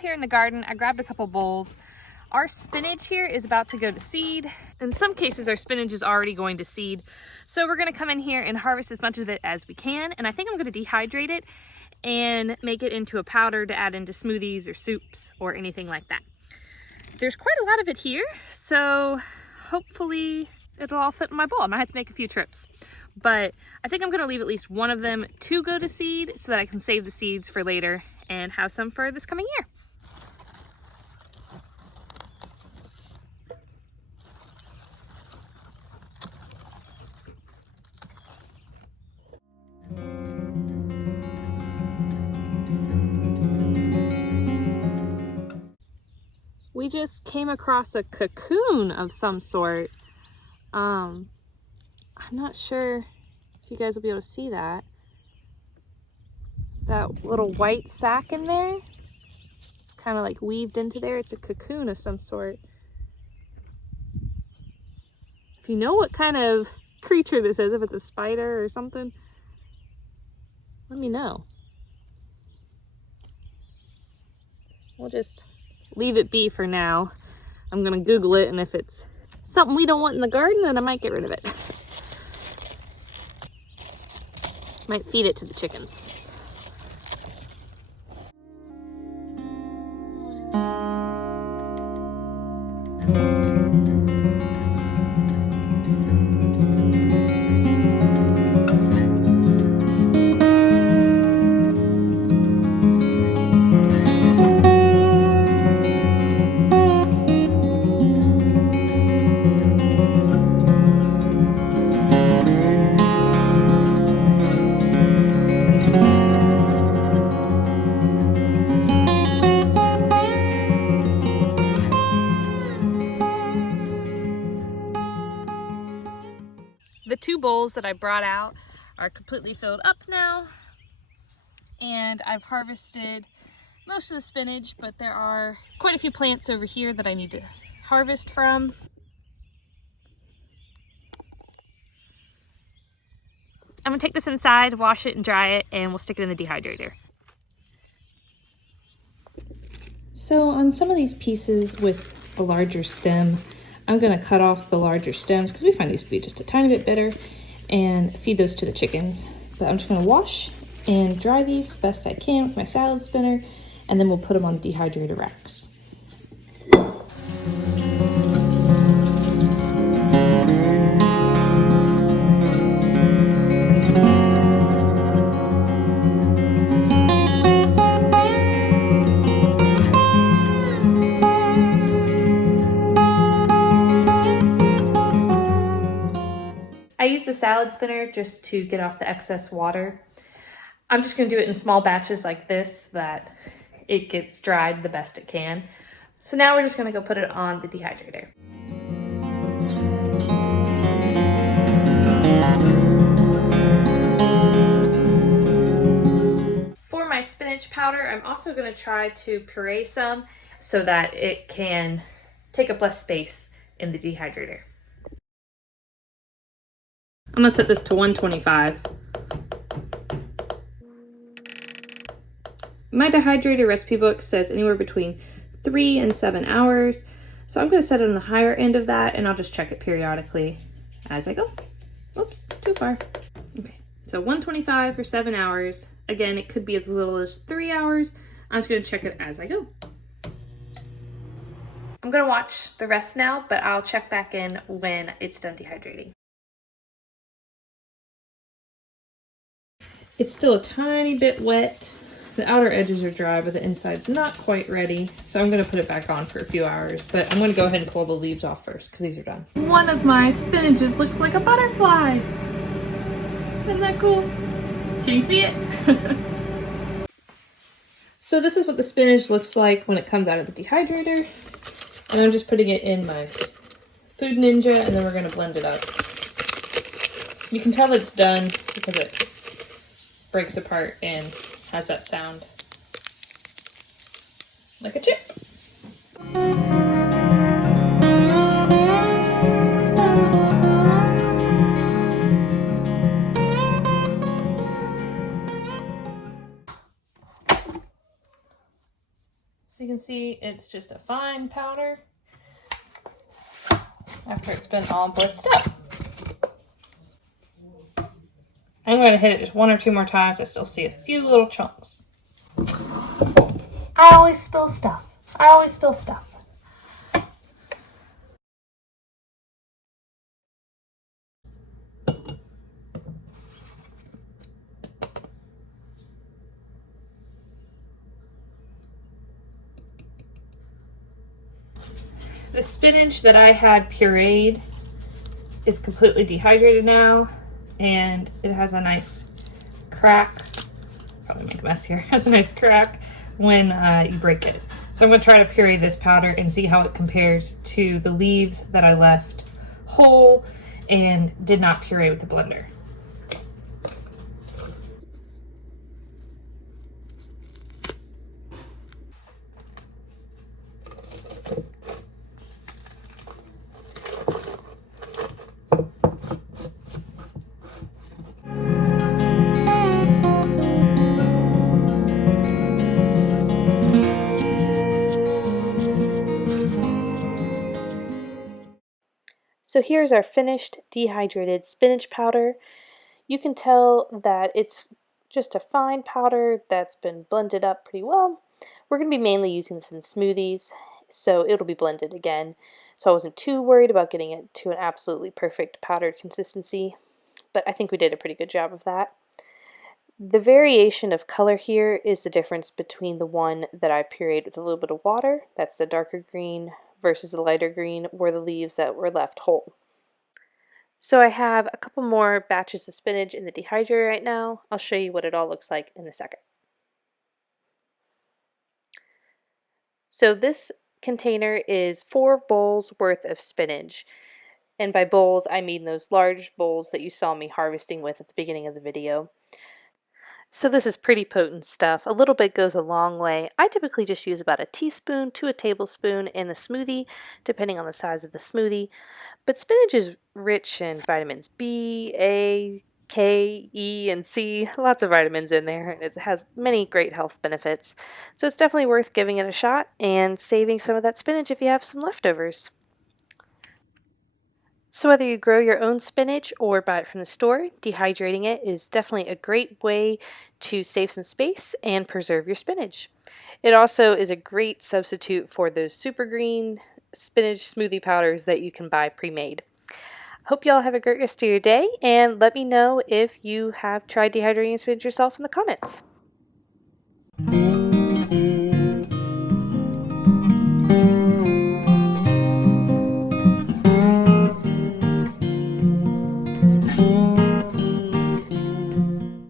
out here in the garden. I grabbed a couple bowls. Our spinach here is about to go to seed. In some cases, our spinach is already going to seed. So we're gonna come in here and harvest as much of it as we can. And I think I'm gonna dehydrate it and make it into a powder to add into smoothies or soups or anything like that. There's quite a lot of it here, so hopefully it'll all fit in my bowl. I might have to make a few trips. But I think I'm gonna leave at least one of them to go to seed so that I can save the seeds for later and have some for this coming year. We just came across a cocoon of some sort. I'm not sure if you guys will be able to see that. That little white sack in there, it's kind of like weaved into there. It's a cocoon of some sort. If you know what kind of creature this is, if it's a spider or something, let me know. We'll just leave it be for now. I'm gonna Google it, and if it's something we don't want in the garden, then I might get rid of it. Might feed it to the chickens. The two bowls that I brought out are completely filled up now, and I've harvested most of the spinach, but there are quite a few plants over here that I need to harvest from. I'm gonna take this inside, wash it and dry it, and we'll stick it in the dehydrator. So on some of these pieces with a larger stem, I'm gonna cut off the larger stems because we find these to be just a tiny bit bitter, and feed those to the chickens. But I'm just gonna wash and dry these best I can with my salad spinner, and then we'll put them on the dehydrator racks. I use the salad spinner just to get off the excess water. I'm just gonna do it in small batches like this, that it gets dried the best it can. So now we're just gonna go put it on the dehydrator. For my spinach powder, I'm also gonna try to puree some so that it can take up less space in the dehydrator. I'm gonna set this to 125. My dehydrator recipe book says anywhere between 3 and 7 hours. So I'm gonna set it on the higher end of that, and I'll just check it periodically as I go. Oops, too far. Okay, so 125 for 7 hours. Again, it could be as little as 3 hours. I'm just gonna check it as I go. I'm gonna watch the rest now, but I'll check back in when it's done dehydrating. It's still a tiny bit wet. The outer edges are dry, but the inside's not quite ready. So I'm gonna put it back on for a few hours, but I'm gonna go ahead and pull the leaves off first because these are done. One of my spinaches looks like a butterfly. Isn't that cool? Can you see it? So this is what the spinach looks like when it comes out of the dehydrator. And I'm just putting it in my Food Ninja, and then we're gonna blend it up. You can tell that it's done because it breaks apart and has that sound like a chip. So you can see it's just a fine powder after it's been all blitzed up. I'm going to hit it just 1 or 2 more times. I still see a few little chunks. I always spill stuff. I always spill stuff. The spinach that I had pureed is completely dehydrated now, and it has a nice crack. Probably make a mess here. It has a nice crack when you break it. So I'm going to try to puree this powder and see how it compares to the leaves that I left whole and did not puree with the blender. So here's our finished dehydrated spinach powder. You can tell that it's just a fine powder that's been blended up pretty well. We're going to be mainly using this in smoothies, so it'll be blended again. So I wasn't too worried about getting it to an absolutely perfect powdered consistency, but I think we did a pretty good job of that. The variation of color here is the difference between the one that I pureed with a little bit of water, that's the darker green, versus the lighter green, were the leaves that were left whole. So I have a couple more batches of spinach in the dehydrator right now. I'll show you what it all looks like in a second. So this container is 4 bowls worth of spinach. And by bowls, I mean those large bowls that you saw me harvesting with at the beginning of the video. So this is pretty potent stuff. A little bit goes a long way. I typically just use about a teaspoon to a tablespoon in a smoothie, depending on the size of the smoothie. But spinach is rich in vitamins B, A, K, E, and C. Lots of vitamins in there, and it has many great health benefits. So it's definitely worth giving it a shot and saving some of that spinach if you have some leftovers. So whether you grow your own spinach or buy it from the store, dehydrating it is definitely a great way to save some space and preserve your spinach. It also is a great substitute for those super green spinach smoothie powders that you can buy pre-made. Hope y'all have a great rest of your day, and let me know if you have tried dehydrating spinach yourself in the comments.